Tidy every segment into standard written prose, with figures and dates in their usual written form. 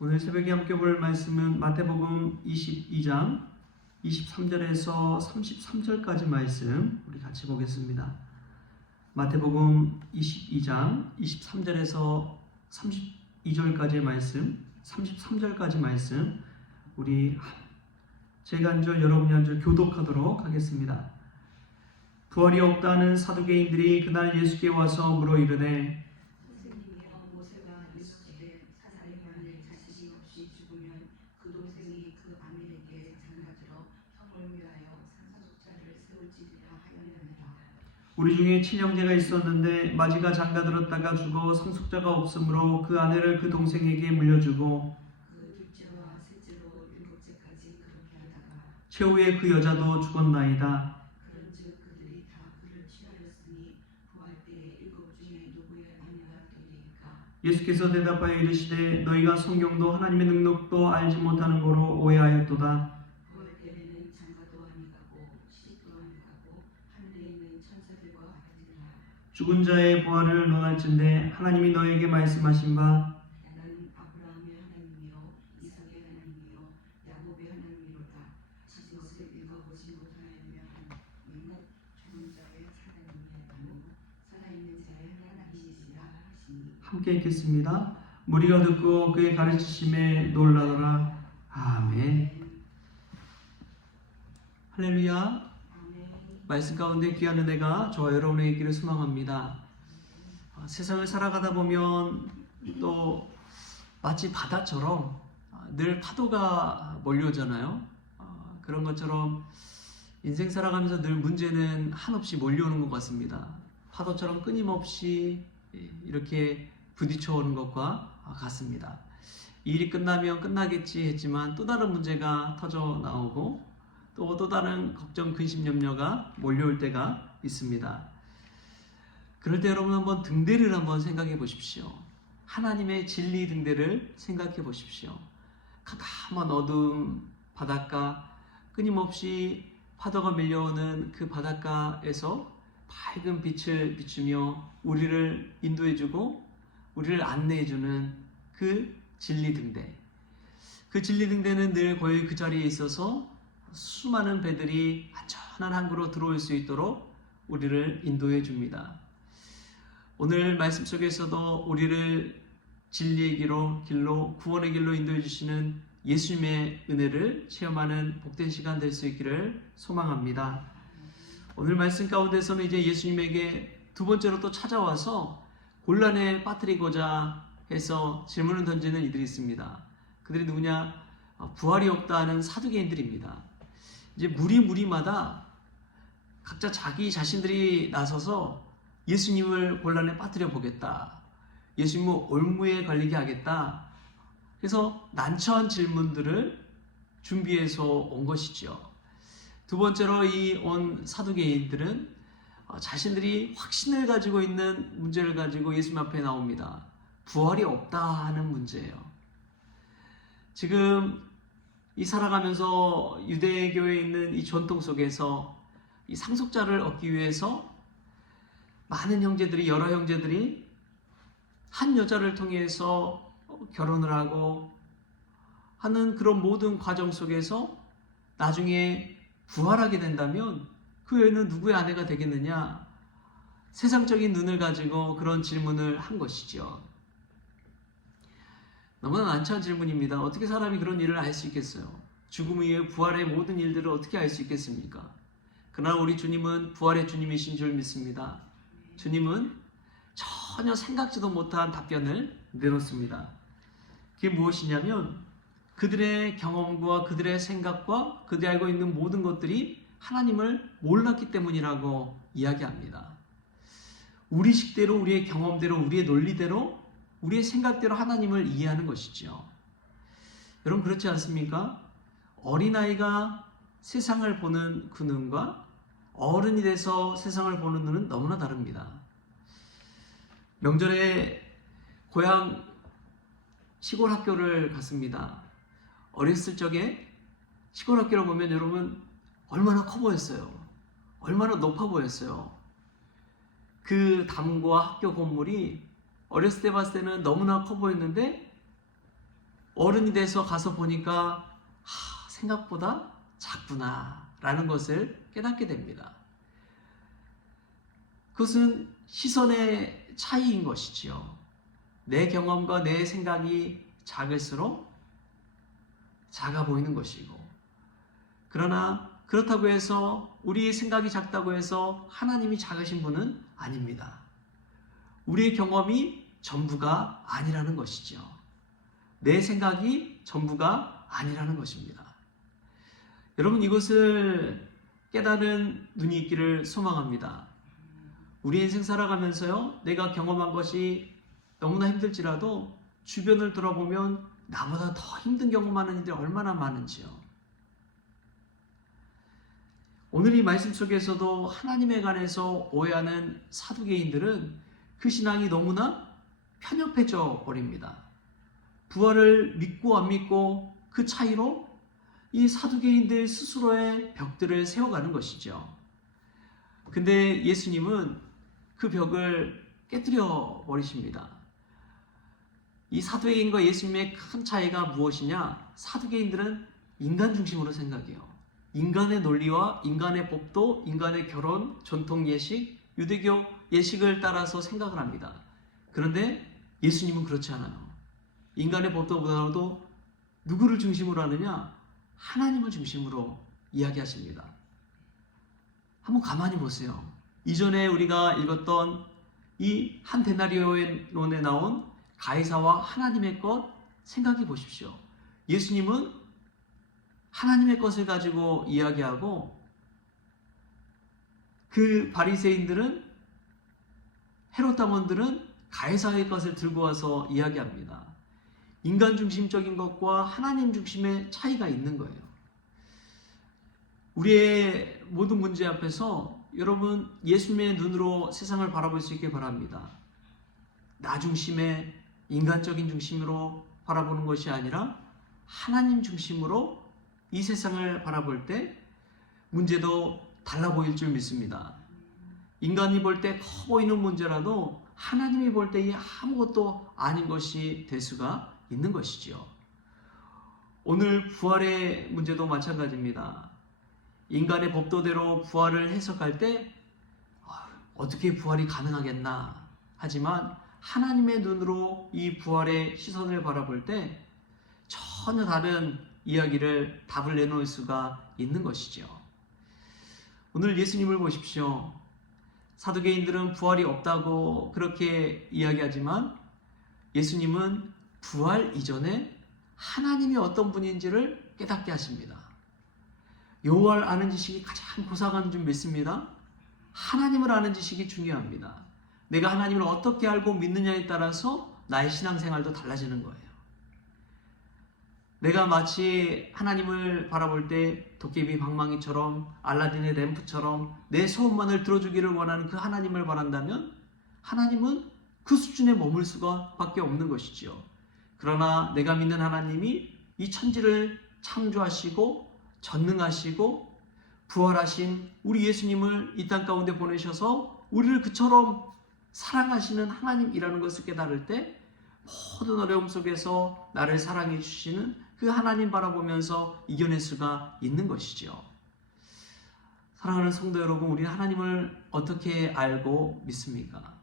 오늘 새벽에 함께 볼 말씀은 마태복음 22장 23절에서 33절까지 말씀 우리 같이 보겠습니다. 마태복음 22장 23절에서 32절까지의 말씀, 33절까지 말씀 우리 제가 한 절 여러분이 한 절 교독하도록 하겠습니다. 부활이 없다는 사두개인들이 그날 예수께 와서 물어 이르되 우리 중에 친형제가 있었는데 마지가 장가들었다가 죽어 상속자가 없으므로 그 아내를 그 동생에게 물려주고 최후에 그 여자도 죽었나이다. 예수께서 대답하여 이르시되 너희가 성경도 하나님의 능력도 알지 못하는 거로 오해하였도다. 죽은 자의 부활을 논할진대 하나님이 너에게 말씀하신 바 함께 읽겠습니다. 무리가 듣고 그의 가르치심에 놀라더라. 아멘. 할렐루야. 말씀 가운데 귀한 은혜가 저와 여러분에게 있기를 소망합니다. 세상을 살아가다 보면 또 마치 바다처럼 늘 파도가 몰려오잖아요. 그런 것처럼 인생 살아가면서 늘 문제는 한없이 몰려오는 것 같습니다. 파도처럼 끊임없이 이렇게 부딪혀 오는 것과 같습니다. 일이 끝나면 끝나겠지 했지만 또 다른 문제가 터져 나오고 또 다른 걱정, 근심, 염려가 몰려올 때가 있습니다. 그럴 때 여러분 한번 등대를 한번 생각해 보십시오. 하나님의 진리 등대를 생각해 보십시오. 캄캄한 어두운 바닷가, 끊임없이 파도가 밀려오는 그 바닷가에서 밝은 빛을 비추며 우리를 인도해주고 우리를 안내해주는 그 진리 등대. 그 진리 등대는 늘 거의 그 자리에 있어서 수많은 배들이 안전한 항구로 들어올 수 있도록 우리를 인도해 줍니다. 오늘 말씀 속에서도 우리를 진리의 길로 구원의 길로 인도해 주시는 예수님의 은혜를 체험하는 복된 시간 될 수 있기를 소망합니다. 오늘 말씀 가운데서는 이제 예수님에게 두 번째로 또 찾아와서 곤란에 빠뜨리고자 해서 질문을 던지는 이들이 있습니다. 그들이 누구냐? 부활이 없다는 사두개인들입니다. 이제 무리마다 각자 자기 자신들이 나서서 예수님을 곤란에 빠뜨려 보겠다. 예수님을 올무에 걸리게 하겠다. 그래서 난처한 질문들을 준비해서 온 것이죠. 두 번째로 이 온 사두개인들은 자신들이 확신을 가지고 있는 문제를 가지고 예수님 앞에 나옵니다. 부활이 없다 하는 문제예요. 지금 이 살아가면서 유대교에 있는 이 전통 속에서 이 상속자를 얻기 위해서 많은 형제들이, 여러 형제들이 한 여자를 통해서 결혼을 하고 하는 그런 모든 과정 속에서 나중에 부활하게 된다면 그 여인은 누구의 아내가 되겠느냐? 세상적인 눈을 가지고 그런 질문을 한 것이죠. 너무나 난처한 질문입니다. 어떻게 사람이 그런 일을 알 수 있겠어요? 죽음 이후에 부활의 모든 일들을 어떻게 알 수 있겠습니까? 그러나 우리 주님은 부활의 주님이신 줄 믿습니다. 주님은 전혀 생각지도 못한 답변을 내놓습니다. 그게 무엇이냐면 그들의 경험과 그들의 생각과 그들이 알고 있는 모든 것들이 하나님을 몰랐기 때문이라고 이야기합니다. 우리 식대로, 우리의 경험대로, 우리의 논리대로, 우리의 생각대로 하나님을 이해하는 것이죠. 여러분 그렇지 않습니까? 어린아이가 세상을 보는 그 눈과 어른이 돼서 세상을 보는 눈은 너무나 다릅니다. 명절에 고향 시골 학교를 갔습니다. 어렸을 적에 시골 학교를 보면 여러분 얼마나 커 보였어요. 얼마나 높아 보였어요. 그 담과 학교 건물이 어렸을 때 봤을 때는 너무나 커 보였는데 어른이 돼서 가서 보니까 생각보다 작구나 라는 것을 깨닫게 됩니다. 그것은 시선의 차이인 것이지요. 내 경험과 내 생각이 작을수록 작아 보이는 것이고, 그러나 그렇다고 해서 우리의 생각이 작다고 해서 하나님이 작으신 분은 아닙니다. 우리의 경험이 전부가 아니라는 것이죠. 내 생각이 전부가 아니라는 것입니다. 여러분, 이것을 깨달은 눈이 있기를 소망합니다. 우리 인생 살아가면서요, 내가 경험한 것이 너무나 힘들지라도 주변을 돌아보면 나보다 더 힘든 경험하는 이들이 얼마나 많은지요. 오늘 이 말씀 속에서도 하나님에 관해서 오해하는 사두개인들은 그 신앙이 너무나 편협해져 버립니다. 부활을 믿고 안 믿고 그 차이로 이 사두개인들 스스로의 벽들을 세워가는 것이죠. 근데 예수님은 그 벽을 깨뜨려 버리십니다. 이 사두개인과 예수님의 큰 차이가 무엇이냐? 사두개인들은 인간 중심으로 생각해요. 인간의 논리와 인간의 법도, 인간의 결혼, 전통 예식, 유대교 예식을 따라서 생각을 합니다. 그런데 예수님은 그렇지 않아요. 인간의 법도보다도 누구를 중심으로 하느냐? 하나님을 중심으로 이야기하십니다. 한번 가만히 보세요. 이전에 우리가 읽었던 이 한 데나리온에 나온 가이사와 하나님의 것 생각해 보십시오. 예수님은 하나님의 것을 가지고 이야기하고, 그 바리새인들은, 헤롯 당원들은 가이사의 것을 들고 와서 이야기합니다. 인간 중심적인 것과 하나님 중심의 차이가 있는 거예요. 우리의 모든 문제 앞에서 여러분, 예수님의 눈으로 세상을 바라볼 수 있게 바랍니다. 나 중심의 인간적인 중심으로 바라보는 것이 아니라 하나님 중심으로 이 세상을 바라볼 때 문제도 달라 보일 줄 믿습니다. 인간이 볼 때 커 보이는 문제라도 하나님이 볼 때 아무것도 아닌 것이 될 수가 있는 것이지요. 오늘 부활의 문제도 마찬가지입니다. 인간의 법도대로 부활을 해석할 때 어떻게 부활이 가능하겠나 하지만 하나님의 눈으로 이 부활의 시선을 바라볼 때 전혀 다른 이야기를 답을 내놓을 수가 있는 것이죠. 오늘 예수님을 보십시오. 사두개인들은 부활이 없다고 그렇게 이야기하지만 예수님은 부활 이전에 하나님이 어떤 분인지를 깨닫게 하십니다. 여호와를 아는 지식이 가장 고상한 줄 믿습니다. 하나님을 아는 지식이 중요합니다. 내가 하나님을 어떻게 알고 믿느냐에 따라서 나의 신앙생활도 달라지는 거예요. 내가 마치 하나님을 바라볼 때 도깨비 방망이처럼 알라딘의 램프처럼 내 소원만을 들어주기를 원하는 그 하나님을 바란다면 하나님은 그 수준에 머물 수가 밖에 없는 것이지요. 그러나 내가 믿는 하나님이 이 천지를 창조하시고 전능하시고 부활하신 우리 예수님을 이 땅 가운데 보내셔서 우리를 그처럼 사랑하시는 하나님이라는 것을 깨달을 때 모든 어려움 속에서 나를 사랑해 주시는 그 하나님 바라보면서 이겨낼 수가 있는 것이죠. 사랑하는 성도 여러분, 우리는 하나님을 어떻게 알고 믿습니까?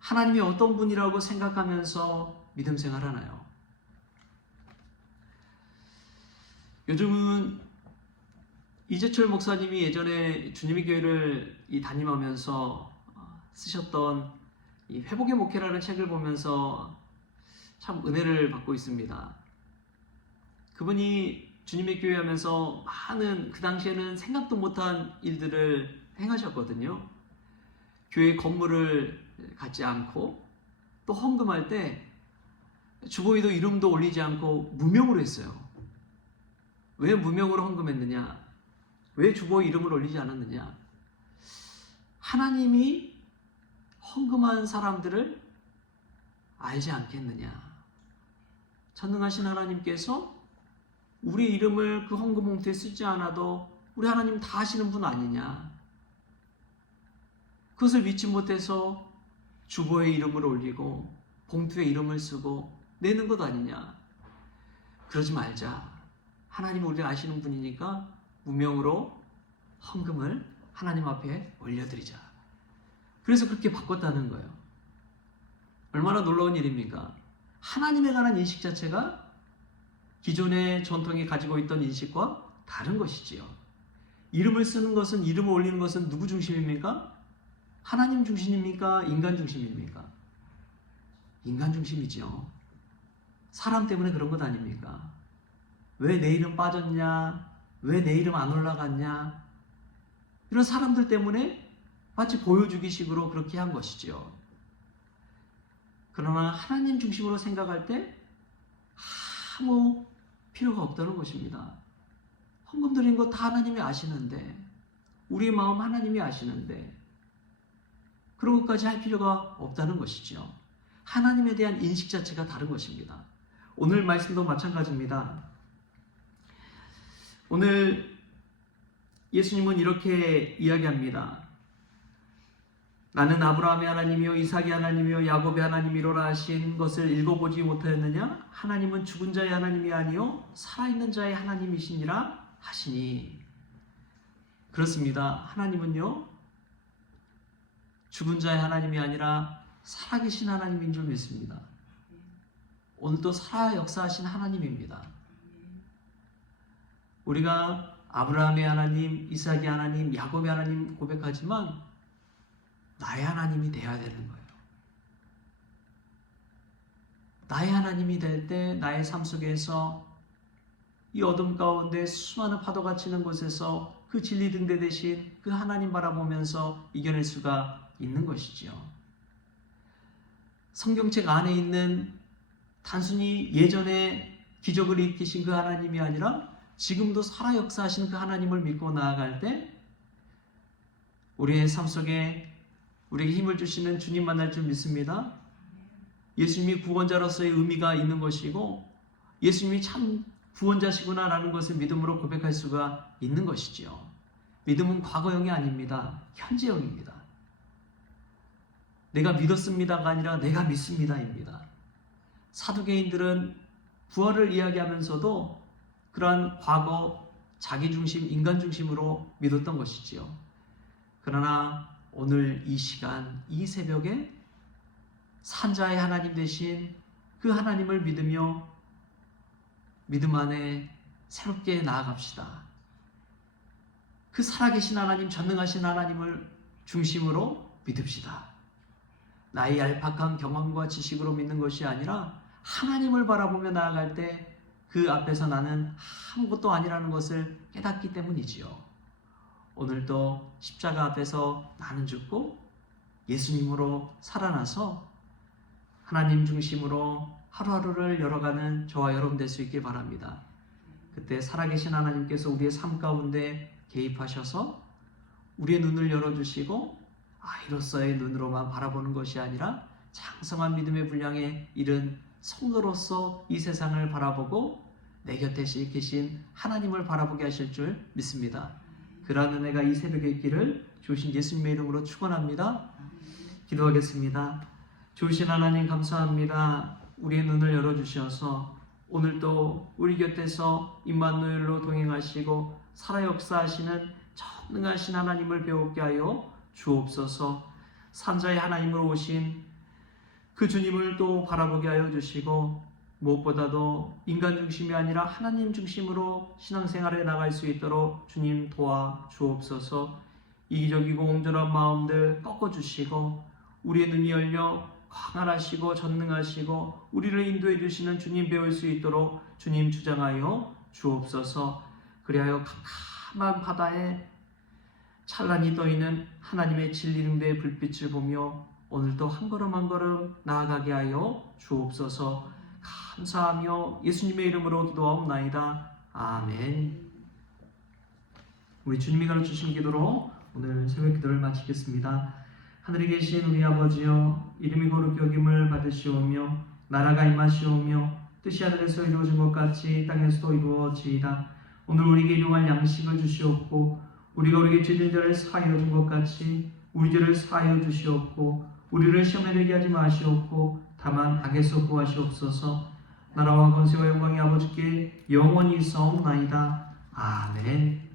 하나님이 어떤 분이라고 생각하면서 믿음 생활하나요? 요즘은 이재철 목사님이 예전에 주님의 교회를 담임하면서 쓰셨던 이 회복의 목회라는 책을 보면서 참 은혜를 받고 있습니다. 그분이 주님의 교회 하면서 많은 그 당시에는 생각도 못한 일들을 행하셨거든요. 교회 건물을 갖지 않고 또 헌금할 때 주보에도 이름도 올리지 않고 무명으로 했어요. 왜 무명으로 헌금했느냐? 왜 주보에 이름을 올리지 않았느냐? 하나님이 헌금한 사람들을 알지 않겠느냐? 전능하신 하나님께서 우리 이름을 그 헌금 봉투에 쓰지 않아도 우리 하나님 다 아시는 분 아니냐? 그것을 믿지 못해서 주보에 이름을 올리고 봉투에 이름을 쓰고 내는 것 아니냐? 그러지 말자. 하나님은 우리가 아시는 분이니까 무명으로 헌금을 하나님 앞에 올려드리자. 그래서 그렇게 바꿨다는 거예요. 얼마나 놀라운 일입니까? 하나님에 관한 인식 자체가 기존의 전통이 가지고 있던 인식과 다른 것이지요. 이름을 쓰는 것은, 이름을 올리는 것은 누구 중심입니까? 하나님 중심입니까? 인간 중심입니까? 인간 중심이죠. 사람 때문에 그런 것 아닙니까? 왜 내 이름 빠졌냐? 왜 내 이름 안 올라갔냐? 이런 사람들 때문에 마치 보여주기식으로 그렇게 한 것이죠. 그러나 하나님 중심으로 생각할 때 아무 필요가 없다는 것입니다. 헌금 드린 거 다 하나님이 아시는데, 우리의 마음 하나님이 아시는데 그런 것까지 할 필요가 없다는 것이죠. 하나님에 대한 인식 자체가 다른 것입니다. 오늘 말씀도 마찬가지입니다. 오늘 예수님은 이렇게 이야기합니다. 나는 아브라함의 하나님이요 이삭의 하나님이요 야곱의 하나님이로라 하신 것을 읽어보지 못하였느냐? 하나님은 죽은 자의 하나님이 아니요 살아있는 자의 하나님이시니라 하시니. 그렇습니다. 하나님은요 죽은 자의 하나님이 아니라 살아계신 하나님인 줄 믿습니다. 오늘도 살아 역사하신 하나님입니다. 우리가 아브라함의 하나님, 이삭의 하나님, 야곱의 하나님 고백하지만 나의 하나님이 되어야 되는 거예요. 나의 하나님이 될 때 나의 삶 속에서 이 어둠 가운데 수많은 파도가 치는 곳에서 그 진리 등대 대신 그 하나님 바라보면서 이겨낼 수가 있는 것이지요. 성경책 안에 있는 단순히 예전에 기적을 일으키신 그 하나님이 아니라 지금도 살아 역사하신 그 하나님을 믿고 나아갈 때 우리의 삶 속에 우리에게 힘을 주시는 주님 만날 줄 믿습니다. 예수님이 구원자로서의 의미가 있는 것이고 예수님이 참 구원자시구나 라는 것을 믿음으로 고백할 수가 있는 것이지요. 믿음은 과거형이 아닙니다. 현재형입니다. 내가 믿었습니다가 아니라 내가 믿습니다입니다. 사두개인들은 부활을 이야기하면서도 그러한 과거, 자기중심, 인간중심으로 믿었던 것이지요. 그러나 오늘 이 시간, 이 새벽에 산자의 하나님 되신 그 하나님을 믿으며 믿음 안에 새롭게 나아갑시다. 그 살아계신 하나님, 전능하신 하나님을 중심으로 믿읍시다. 나의 얄팍한 경험과 지식으로 믿는 것이 아니라 하나님을 바라보며 나아갈 때 그 앞에서 나는 아무것도 아니라는 것을 깨닫기 때문이지요. 오늘도 십자가 앞에서 나는 죽고 예수님으로 살아나서 하나님 중심으로 하루하루를 열어가는 저와 여러분 될 수 있길 바랍니다. 그때 살아계신 하나님께서 우리의 삶 가운데 개입하셔서 우리의 눈을 열어주시고 아이로서의 눈으로만 바라보는 것이 아니라 장성한 믿음의 분량에 이른 성도로서 이 세상을 바라보고 내 곁에 계신 하나님을 바라보게 하실 줄 믿습니다. 그러한 은혜가 이 새벽에 있기를 주신 예수님의 이름으로 축원합니다. 기도하겠습니다. 주신 하나님 감사합니다. 우리의 눈을 열어주셔서 오늘도 우리 곁에서 임마누엘로 동행하시고 살아 역사하시는 전능하신 하나님을 배우게 하여 주옵소서. 산자의 하나님으로 오신 그 주님을 또 바라보게 하여 주시고 무엇보다도 인간 중심이 아니라 하나님 중심으로 신앙생활에 나갈 수 있도록 주님 도와 주옵소서. 이기적이고 옹졸한 마음들 꺾어주시고 우리의 눈이 열려 광활하시고 전능하시고 우리를 인도해 주시는 주님 배울 수 있도록 주님 주장하여 주옵소서. 그리하여 캄캄한 바다에 찬란히 떠있는 하나님의 진리 등대의 불빛을 보며 오늘도 한 걸음 한 걸음 나아가게 하여 주옵소서. 감사하며 예수님의 이름으로 기도하옵나이다. 아멘. 우리 주님이 가르치신 기도로 오늘 새벽 기도를 마치겠습니다. 하늘에 계신 우리 아버지여, 이름이 거룩히 여김을 받으시오며 나라가 임하시오며 뜻이 하늘에서 이루어진 것 같이 땅에서도 이루어지이다. 오늘 우리에게 일용할 양식을 주시옵고 우리가 우리에게 죄진 자를 사하여 준 것 같이 우리 죄를 사하여 주시옵고 우리를 시험에 들게 하지 마시옵고 다만 악에서 구하시옵소서. 나라와 권세와 영광이 아버지께 영원히 있사옵나이다. 아멘.